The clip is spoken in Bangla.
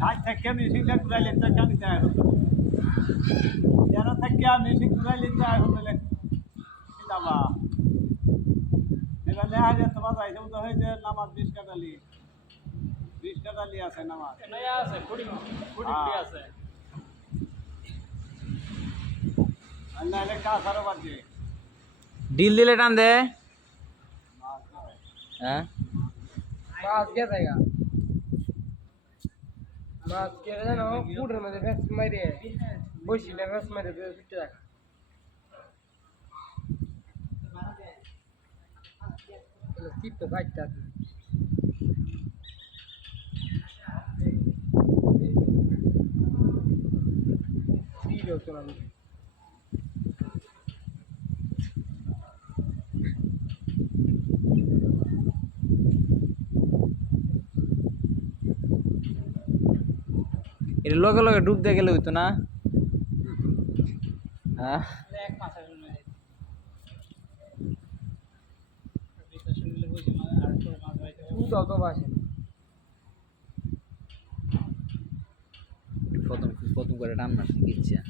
কাজ থেকে মেশিনটা ঘুরাই নিতে চান যায় যেন থেকে মেশিন ঘুরাই নিতে হয় হলে যাবা এবার দেখা যায় তোমার যাইতে তো হয়েছে নামাজ 20 কাটালি 20 কাটালি আছে নামাজ আছে কুড়ি আছে নাহলে কাজ আরো বাজে ডিল দিলে টান দে হ্যাঁ মাছ কে জায়গা মাছ কে জানো পুরের মধ্যে ভেস মাইরে বসিলে ভেস মাইরে পিটে রাখ কি তো কাটটা ভিডিও তোলা এর লগে লগে ডুব দিয়ে গেলে হইতো না হ্যাঁ দাও তো বাসে প্রথম প্রথম করে টান মারছে কিচ্ছা